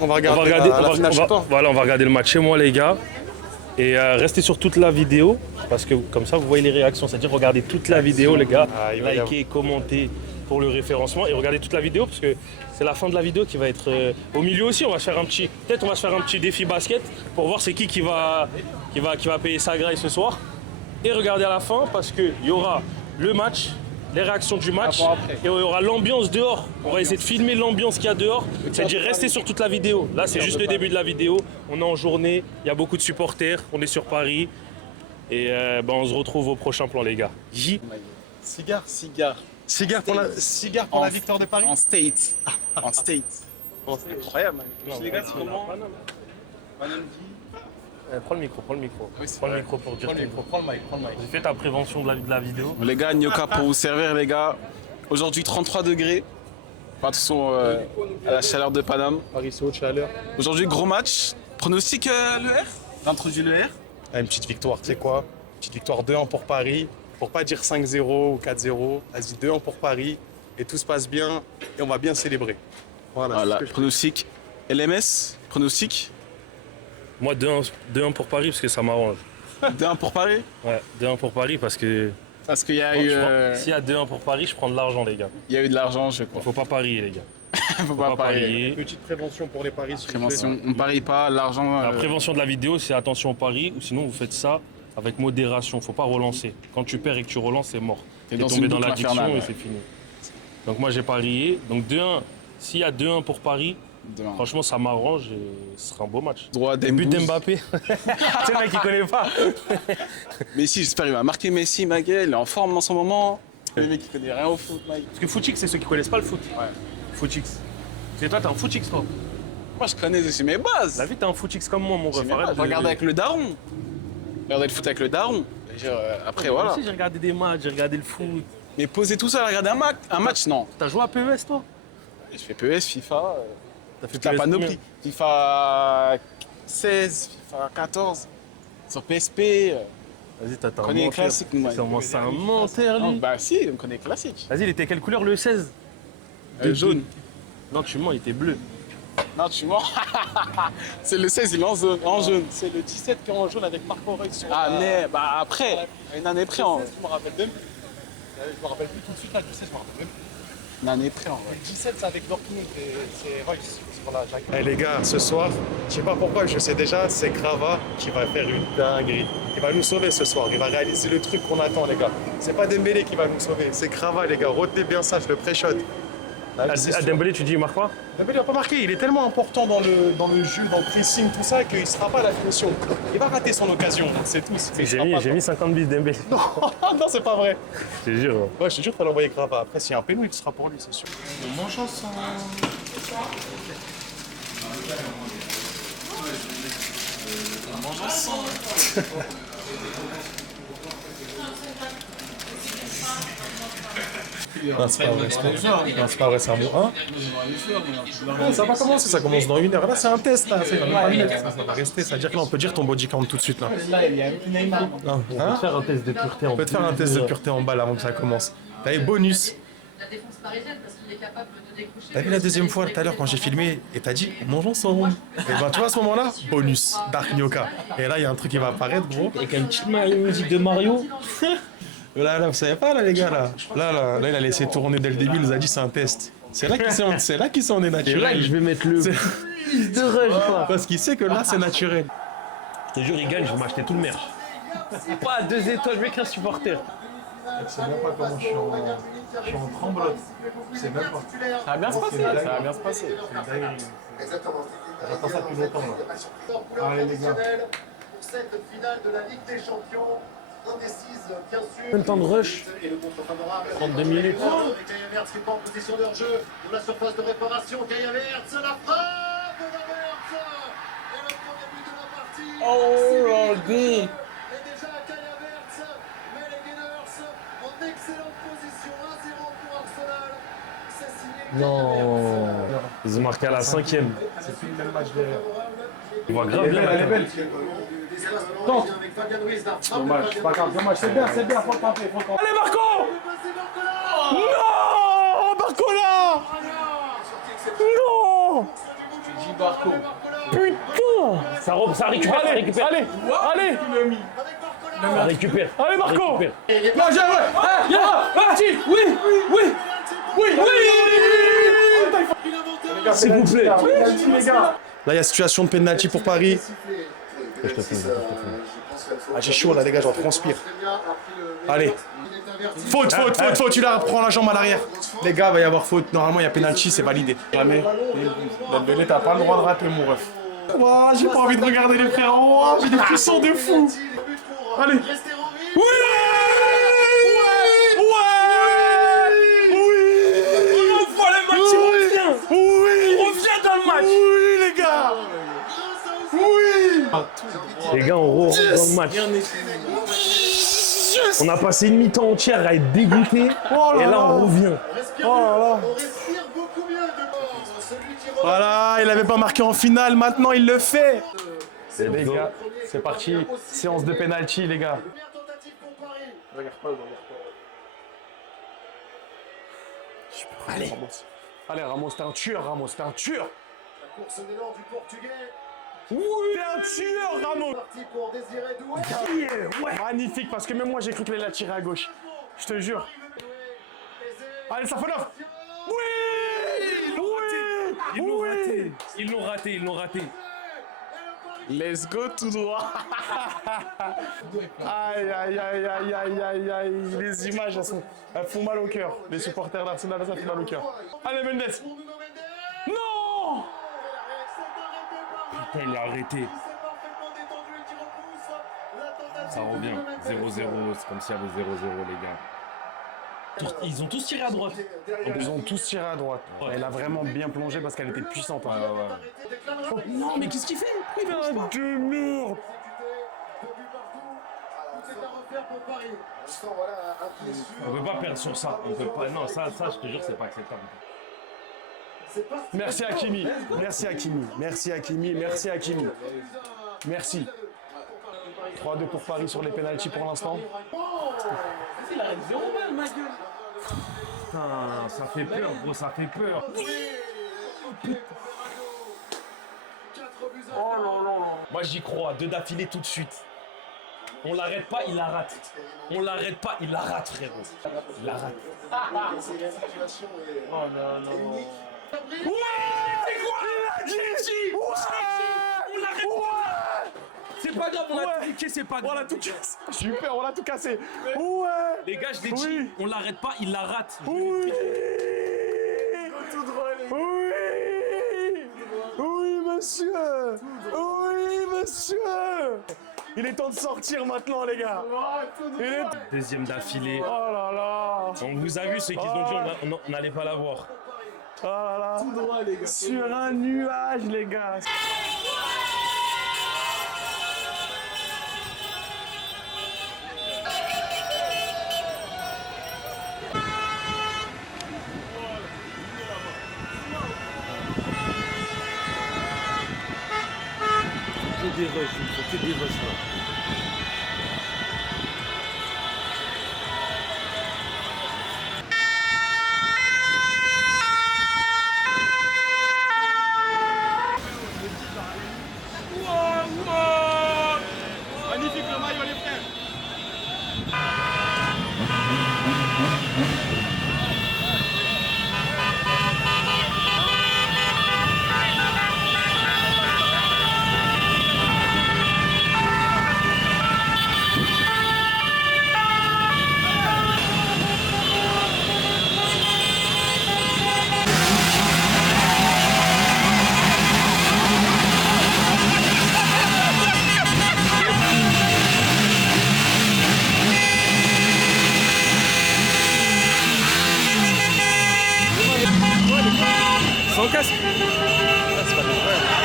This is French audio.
On va regarder le match chez moi, les gars. Et restez sur toute la vidéo, parce que comme ça, vous voyez les réactions. C'est-à-dire, regardez toute la vidéo, les gars. Likez, commentez pour le référencement. Et regardez toute la vidéo, parce que c'est la fin de la vidéo qui va être... Au milieu aussi, on va se faire un petit... Peut-être on va se faire un petit défi basket pour voir c'est qui va payer sa graille ce soir. Et regardez à la fin, parce qu'il y aura le match, les réactions du match, et il y aura l'ambiance dehors. On va essayer de filmer l'ambiance qu'il y a dehors, c'est-à-dire rester sur toute la vidéo. Là, c'est juste le début de la vidéo. On est en journée, il y a beaucoup de supporters, on est sur Paris. Et on se retrouve au prochain plan, les gars. Cigare pour la victoire de Paris. En State. C'est incroyable. Les gars, c'est comment Prends le micro. Prends le micro pour dire Prends le mic. J'ai fait ta prévention de la vidéo. Les gars, Nyoka pour vous servir, les gars. Aujourd'hui, 33 degrés. Pas de son à la chaleur de Paname. Paris, c'est haute chaleur. Aujourd'hui, gros match. Pronostic le R. L'introduit le R. Une petite victoire, tu sais quoi? Une petite victoire 2-1 pour Paris. Pour pas dire 5-0 ou 4-0. Vas-y, 2-1 pour Paris. Et tout se passe bien. Et on va bien célébrer. Voilà. Pronostic. LMS. Pronostic. Moi, 2-1 pour Paris, parce que ça m'arrange. 2-1 pour Paris. Ouais, 2-1 pour Paris, parce que... Parce qu'il y a eu... S'il y a 2-1 pour Paris, je prends de l'argent, les gars. Il y a eu de l'argent, je crois. Faut pas parier, les gars. Faut pas parier. Petite prévention pour les paris. Prévention. On parie pas, l'argent... La prévention de la vidéo, c'est attention au pari, ou sinon vous faites ça avec modération. Faut pas relancer. Quand tu perds et que tu relances, c'est mort. T'es tombé dans l'addiction et c'est fini. Donc moi, j'ai parié. Donc 2-1. S'il y a 2-1 pour Paris, franchement, ça m'arrange et ce sera un beau match. Droit des buts d'Mbappé. C'est le mec qui connaît pas. Messi, j'espère qu'il va marquer Messi, Maguel. Il est en forme en ce moment. Le mec qui connaît rien au foot, Mike. Parce que Footix, c'est ceux qui connaissent pas le foot. Ouais. Footix. C'est toi, t'es un Footix, toi. Moi, je connais aussi mes bases. La vie, t'es un Footix comme moi, mon ref. Je regarde avec le daron. Regardez le foot avec le daron. Après, voilà. Moi aussi, j'ai regardé des matchs, j'ai regardé le foot. Mais poser tout seul à regarder un match, non. T'as joué à PES, toi? Je fais PES, FIFA. T'as fait la PES panoplie. FIFA 16, FIFA 14. Sur PSP. Vas-y, t'as un connaît les classiques, nous, c'est un menteur, lui. Bah si, on connaît les classiques. Vas-y, il était quelle couleur, le 16? Jaune. Non, tu mens, il était bleu. Non, tu mens. C'est le 16, il est en jaune. C'est le 17 qui est en jaune avec Marco Reus. Ah, mais bah après, une année près. Je me rappelle même. Je me rappelle plus tout de suite, là, le 16, je me rappelle même. Une année près, en vrai. Le 17, c'est avec Dortmund et c'est Reus. Hey, les gars, ce soir, je sais pas pourquoi, je sais déjà, c'est Krava qui va faire une dinguerie. Il va nous sauver ce soir, il va réaliser le truc qu'on attend, les gars. C'est pas Dembélé qui va nous sauver, c'est Krava, les gars. Retenez bien ça, je le pré-shot. Dembélé, tu dis, il marque pas? Dembélé va pas marquer, il est tellement important dans le jeu, dans le pressing, tout ça, qu'il sera pas à la finition. Il va rater son occasion, c'est tout. J'ai mis 50 bis Dembélé. Non, non, c'est pas vrai. Je te jure. Ouais, je te jure qu'il va l'envoyer Krava. Après, s'il y a un péno, il sera pour lui, c'est sûr. On mange ensemble. On mange ensemble. Non, c'est pas vrai, c'est pas vrai, c'est un mot 1. Ça va pas commencer, ça commence dans 1 heure. Là, c'est un test, là. Ça va rester, c'est-à-dire que là, on peut dire ton body count tout de suite. Là. On peut te faire un test de pureté en On peut te faire un test de pureté en balle avant que ça commence. T'as bonus. La défense parisienne, parce qu'il est capable de décrocher. T'as vu la deuxième fois tout à l'heure quand j'ai filmé et t'as dit on mange ensemble. Et ben tu vois à ce moment-là, bonus, Dark Nyoka. Et là il y a un truc qui va apparaître gros. Avec une petite musique de Mario. Là, vous savez pas là les gars là. Là il a laissé tourner dès le début, il nous a dit c'est un test. C'est là qu'il sait on est naturel. C'est là que je vais mettre le plus de rush. Parce qu'il sait que là c'est naturel. Je te jure, il gagne, je vais m'acheter tout le merch. Pas 2 étoiles, je vais qu'un supporter. Je sais même pas comment je suis en tremblote. Je sais même pas. Ça va bien se passer, ça va bien se passer. J'attends ça depuis longtemps là. Allez les gars. Pour cette finale de la Ligue des Champions, indécise bien sûr. Combien de temps de rush? 32 minutes. Avec Kai Havertz qui est pas en position de hors-jeu. Pour la surface de réparation, Kai Havertz, la frappe d'Havertz. Et le premier but de la partie. Oh Lordi. Et déjà Kai Havertz, mais les Gunners en excellente position. 1-0 pour Arsenal. C'est signé. Non. Ils ont marqué à la 5e. C'est plus le même match derrière. On voit grave bien. Elle est belle. Tente. Avec Fabian Ruiz, la frappe. Dommage, pas grave, dommage, c'est bien, faut tenter, faut tenter. Allez Marco! C'est Marco Putain. Ça récupère, ça récupère. Allez. Ça récupère. Allez, Marco. Récupère. S'il vous plaît. Là, il y a situation de penalty pour Paris. Ah, j'ai chaud là, les gars, j'en transpire. Allez. Faute. Tu la reprends la jambe à l'arrière. Les gars, il va y avoir faute. Normalement, il y a penalty, c'est validé. Jamais. Dembélé, t'as pas le droit de rater, mon ref. Oh, j'ai pas envie de regarder les frères. Oh, j'ai des frissons de fou. Allez. Oui. Les gars, on rentre dans le match. On a passé une mi-temps entière à être dégoûté. Et là, on revient. Voilà, il avait pas marqué en finale, maintenant il le fait. Les gars, c'est parti. Séance de penalty, les gars. Allez. Allez, Ramos, t'es un tueur, Ramos, t'es un tueur. La course d'élan du Portugais. Oui, t'es un tueur, Ramos. Parti pour Désiré Doué. Ouais. Magnifique, parce que même moi j'ai cru qu'il allait la tirer à gauche. Je te jure. Allez, Safonov. Oui. Ils l'ont raté. Let's go tout droit. Aïe. Les images, elles font mal au cœur. Les supporters d'Arsenal, ça fait mal au cœur. Allez, Mendes. Non. Putain, il l'a arrêté. Ça revient. 0-0. C'est comme s'il y avait 0-0, les gars. Ils ont tous tiré à droite. Ils ont tous tiré à droite. Elle a vraiment bien plongé parce qu'elle était puissante. Hein. Oh, non, mais qu'est-ce qu'il fait? Il va De merde. On peut pas perdre sur ça. On peut pas. Non, ça, je te jure, c'est pas acceptable. Merci Hakimi. Merci. 3-2 pour Paris sur les pénaltys pour l'instant. Putain, ça fait peur, gros, ça fait peur. Moi, j'y crois. 2 d'affilée tout de suite. On l'arrête pas, il la rate. On l'arrête pas, il la rate, frérot. Il la rate. Oh non. On l'arrête pas. C'est pas grave, on l'a truqué, c'est pas grave. On l'a tout cassé. Super, on l'a tout cassé. Ouais. Les gars, je l'ai dit, on l'arrête pas, il la rate. Oui, monsieur. Il est temps de sortir maintenant, les gars. Deuxième d'affilée. Oh là là. On vous a vu, ceux qui ont dit on n'allait pas l'avoir. Oh là là. Tout droit, les gars. Sur un nuage, les gars. Des rushs, il faut que des rushs là. Magnifique le maillot, les frères. Sans casque. C'est pas des vrais.